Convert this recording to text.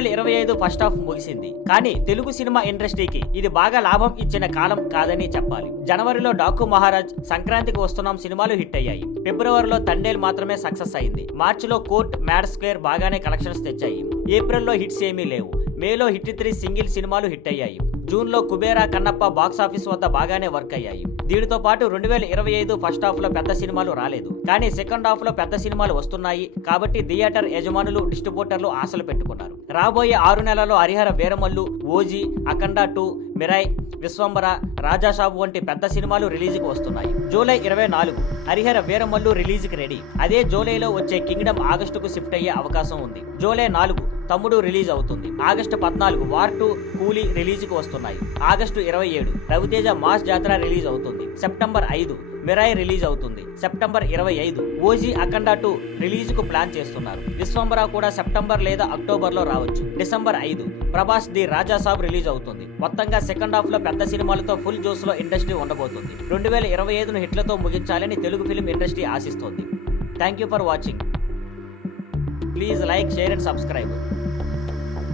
2025 first half ముగిసింది, కానీ Telugu cinema ఇండస్ట్రీకి ఇది బాగా లాభం ఇచ్చిన కాలం కాదని చెప్పాలి. జనవరిలో డాకు మహారాజ్, సంక్రాంతికి వస్తున్నాం సినిమాలు హిట్ అయ్యాయి. ఫిబ్రవరిలో తండేల్ మాత్రమే సక్సెస్ అయింది. మార్చిలో కోర్ట్, మ్యాడ్ స్క్వేర్ బాగానే కలెక్షన్స్ తెచ్చాయి. ఏప్రిల్లో హిట్స్ ఏమీ లేవు. మేలో హిట్ 3 సింగిల్ సినిమాలు హిట్ అయ్యాయి. జూన్లో కుబేరా, కన్నప్ప బాక్సాఫీస్ వద్ద బాగానే వర్క్ అయ్యాయి. దీనితో పాటు 2025 ఫస్ట్ హాఫ్ లో పెద్ద సినిమాలు రాలేదు, కానీ సెకండ్ హాఫ్ లో పెద్ద సినిమాలు వస్తున్నాయి. కాబట్టి థియేటర్ యజమానులు, డిస్ట్రిబ్యూటర్లు ఆశలు పెట్టుకున్నారు. రాబోయే 6 నెలల్లో హరిహర వీరమల్లు, ఓజీ, అఖండ 2, మిరాయ్, విశ్వంబర, రాజాసాబు వంటి పెద్ద సినిమాలు రిలీజ్కి వస్తున్నాయి. జూలై 24 హరిహర వీరమల్లు రిలీజ్కి రెడీ. అదే జూలైలో వచ్చే కింగ్డమ్ ఆగస్టుకు షిఫ్ట్ అయ్యే అవకాశం ఉంది. జూలై 4 తమ్ముడు రిలీజ్ అవుతుంది. ఆగస్టు 14 వార్ 2, కూలీ రిలీజ్కి వస్తున్నాయి. ఆగస్టు 27 రవితేజ మాస్ జాతర రిలీజ్ అవుతుంది. సెప్టెంబర్ 5 మిరాయ్ రిలీజ్ అవుతుంది. సెప్టెంబర్ 25 ఓజీ, అఖండ 2 రిలీజ్ కు ప్లాన్ చేస్తున్నారు. విశ్వంబర కూడా సెప్టెంబర్ లేదా అక్టోబర్ లో రావచ్చు. December 5 Prabhas the Raja Saab release అవుతుంది. మొత్తంగా సెకండ్ హాఫ్ లో పెద్ద సినిమాలతో ఫుల్ జోస్ లో ఇండస్ట్రీ ఉండబోతుంది. 2025ను హిట్లతో ముగించాలని తెలుగు ఫిలిం ఇండస్ట్రీ ఆశిస్తోంది. Thank you for watching. Please like, share and subscribe.